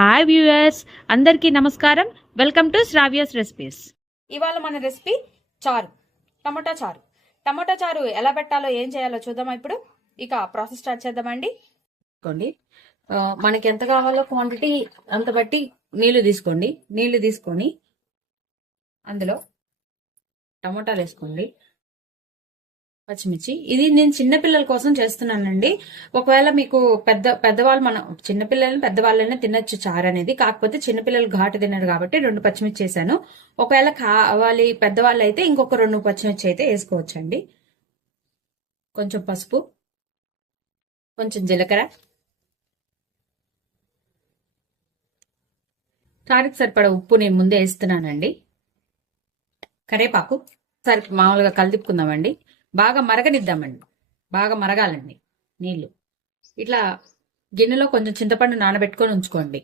Hi viewers అందరికీ నమస్కారం. Welcome to Sravya's recipes. ఇవాళ మన రెసిపీ చారు టమాటా చారు. టమాటా చారు ఎలా పెట్టాలో ఏం చేయాలో చూద్దామా ఇప్పుడు? ఇక ప్రాసెస్ స్టార్ట్ చేద్దామండి. తీసుకోండి. మనకి ఎంత కావాలో క్వాంటిటీ అంత బట్టి నీళ్ళు తీసుకోండి. నీళ్ళు తీసుకొని అందులో టమోటాలు వేసుకోండి. పచ్చిమిర్చి. ఇది నేను చిన్నపిల్లల కోసం చేస్తున్నానండి. ఒకవేళ మీకు పెద్ద పెద్దవాళ్ళు మనం చిన్నపిల్లలని పెద్దవాళ్ళనే తినొచ్చు చారు అనేది. కాకపోతే చిన్నపిల్లలు ఘాటు తినరు కాబట్టి రెండు పచ్చిమిర్చి వేసాను ఒకవేళ కావాలి పెద్దవాళ్ళు అయితే ఇంకొక రెండు పచ్చిమిర్చి అయితే వేసుకోవచ్చండి. కొంచెం పసుపు. కొంచెం జీలకర్ర. చారుకి సరిపడా ఉప్పు నేను ముందే వేస్తున్నానండి. కరేపాకు. సరి మామూలుగా కలిదిప్పుకుందామండి. బాగా మరగనిద్దామండి. బాగా మరగాలండి నీళ్ళు ఇట్లా గిన్నెలో కొంచెం చింతపండు నానబెట్టుకొని ఉంచుకోండి.